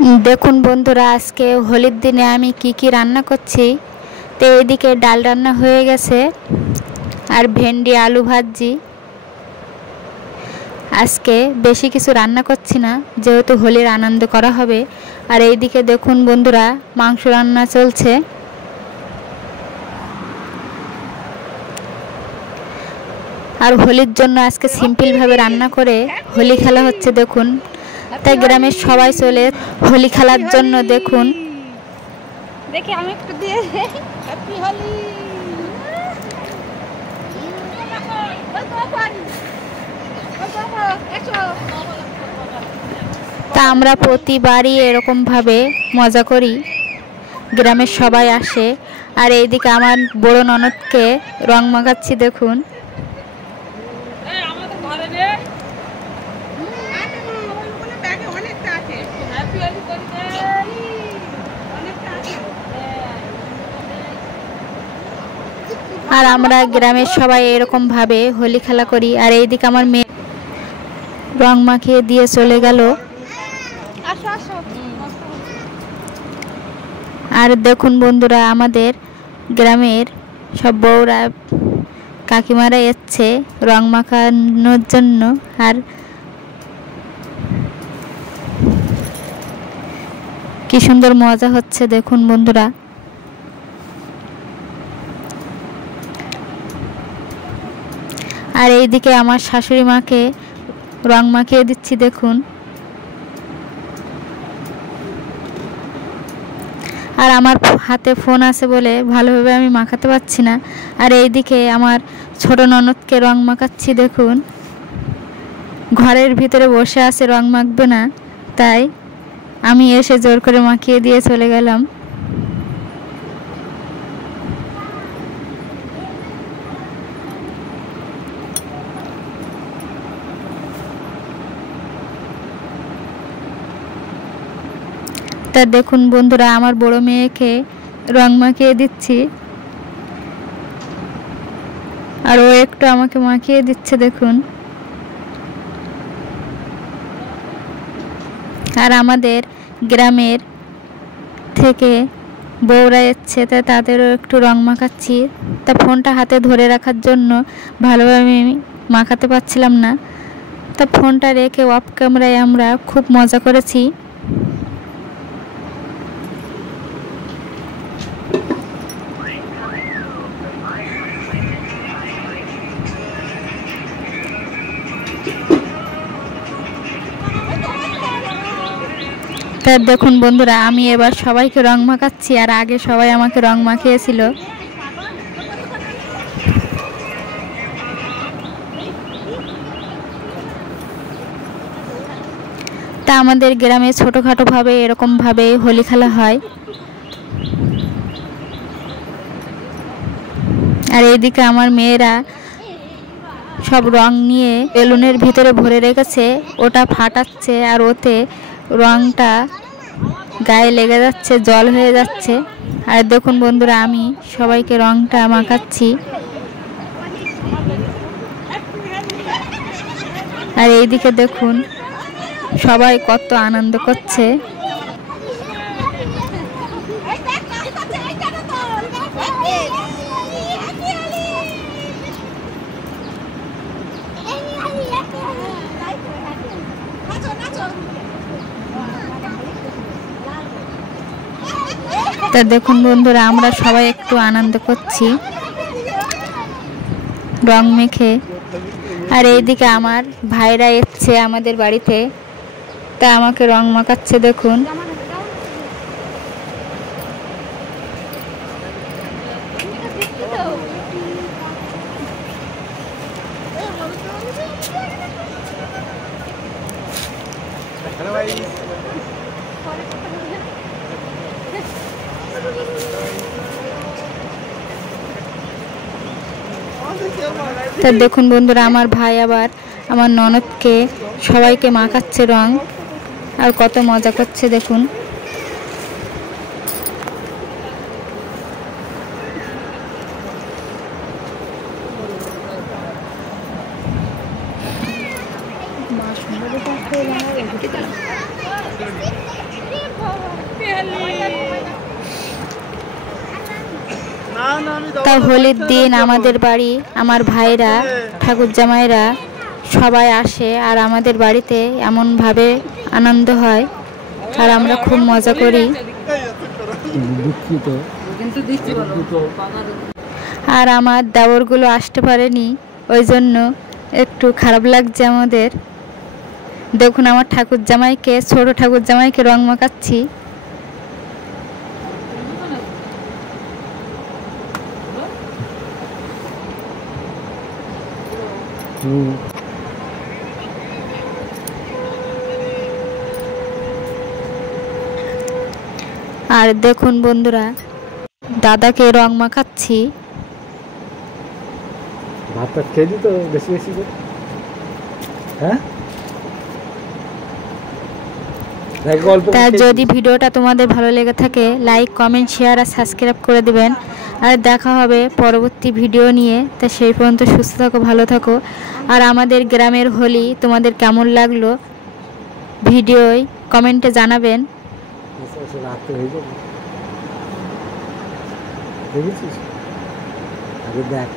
দেখুন বন্ধুরা, আজকে হোলির দিনে আমি কি রান্না করছি। তো এইদিকে ডাল রান্না হয়ে গেছে আর ভেন্ডি আলু ভাজি। আজকে বেশি কিছু রান্না করছি না, যেহেতু হোলির আনন্দ করা হবে। আর এইদিকে দেখুন বন্ধুরা, মাংস রান্না চলছে। আর হোলির জন্য আজকে সিম্পলভাবে রান্না করে হোলি খেলা হচ্ছে দেখুন। তাই গ্রামের সবাই চলে হোলি খেলার জন্য। দেখুন, দেখি আমি একটু দিয়ে হ্যাপি হোলি। তা আমরা প্রতিবারই এরকমভাবে মজা করি, গ্রামের সবাই আসে। আর এইদিকে আমার বড় ননদকে রং মাখাচ্ছি দেখুন। আর আমরা গ্রামের সবাই এরকম ভাবে হোলি খেলা করি। আর এইদিকে আমার মেয়ে রং মাখিয়ে দিয়ে চলে গেল। আর দেখুন বন্ধুরা, আমাদের গ্রামের সব বউরা কাকিমারা এসছে রং মাখানোর জন্য। আর কি সুন্দর মজা হচ্ছে দেখুন বন্ধুরা। আর এইদিকে আমার শাশুড়ি মাকে রং মাখিয়ে দিচ্ছি দেখুন। আর আমার হাতে ফোন আছে বলে ভালোভাবে আমি মাখাতে পারছি না। আর এইদিকে আমার ছোট ননদকে রং মাখাচ্ছি দেখুন। ঘরের ভিতরে বসে আছে, রং মাখবে না, তাই আমি এসে জোর করে মাখিয়ে দিয়ে চলে গেলাম। তা দেখুন বন্ধুরা, আমার বড় মেয়েকে রং মাখিয়ে দিচ্ছি আর ও একটু আমাকে মাখিয়ে দিচ্ছে দেখুন। আর আমাদের গ্রামের থেকে বউরা এসছে, তা তাদেরও একটু রং মাখাচ্ছি। তা ফোনটা হাতে ধরে রাখার জন্য ভালোভাবে আমি মাখাতে পারছিলাম না, তা ফোনটা রেখে অফ ক্যামেরায় আমরা খুব মজা করেছি। তা দেখুন বন্ধুরা, আমি এবার সবাইকে রং মাখাচ্ছি, আর আগে সবাই আমাকে রং মাখিয়েছিল। তা আমাদের গ্রামে ছোটোখাটোভাবে এরকমভাবে হোলি খেলা হয়। আর এইদিকে আমার মেয়েরা সব রং নিয়ে বেলুনের ভিতরে ভরে রেখেছে, ওটা ফাটাচ্ছে আর ওতে রংটা গায়ে লেগে যাচ্ছে, জল হয়ে যাচ্ছে। আর দেখুন বন্ধুরা, আমি সবাইকে রংটা মাখাচ্ছি। আর এইদিকে দেখুন সবাই কত আনন্দ করছে। তা দেখুন বন্ধুরা, আমরা সবাই একটু আনন্দ করছি রং মেখে। আর এইদিকে আমার ভাইরা এসছে আমাদের বাড়িতে, তা আমাকে রং মাখাচ্ছে দেখুন। তা দেখুন বন্ধুরা, আমার ভাই আবার আমার ননদকে সবাইকে মাখাচ্ছে রং, আর কত মজা করছে দেখুন। তা হোলির দিন আমাদের বাড়ি আমার ভাইরা ঠাকুর জামাইরা সবাই আসে আর আমাদের বাড়িতে এমনভাবে আনন্দ হয় আর আমরা খুব মজা করি। আর আমার দেওরগুলো আসতে পারেনি, ওই জন্য একটু খারাপ লাগছে আমাদের। দেখুন আমার ঠাকুর জামাইকে, ছোট ঠাকুর জামাইকে রং মাখাচ্ছি। আর দেখুন বন্ধুরা, দাদাকে রং মাখাচ্ছি। ভাতটা খেয়ে দিত বেশি বেশি করে। হ্যাঁ, তা যদি ভিডিওটা তোমাদের ভালো লেগে থাকে লাইক কমেন্ট শেয়ার আর সাবস্ক্রাইব করে দিবেন। আর দেখা হবে পরবর্তী ভিডিও নিয়ে। তা সেই পর্যন্ত সুস্থ থাকো, ভালো থাকো। আর আমাদের গ্রামের হোলি তোমাদের কেমন লাগলো ভিডিওয় কমেন্টে জানাবেন। দেখেছিস আগে দেখ।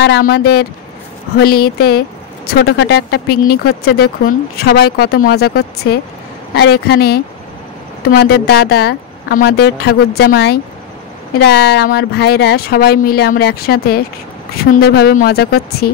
আর আমাদের হোলিতে ছোটোখাটো একটা পিকনিক হচ্ছে, দেখুন সবাই কত মজা করছে। আর এখানে তোমাদের দাদা, আমাদের ঠাকুর জামাই এরা আর আমার ভাইরা সবাই মিলে আমরা একসাথে সুন্দরভাবে মজা করছি।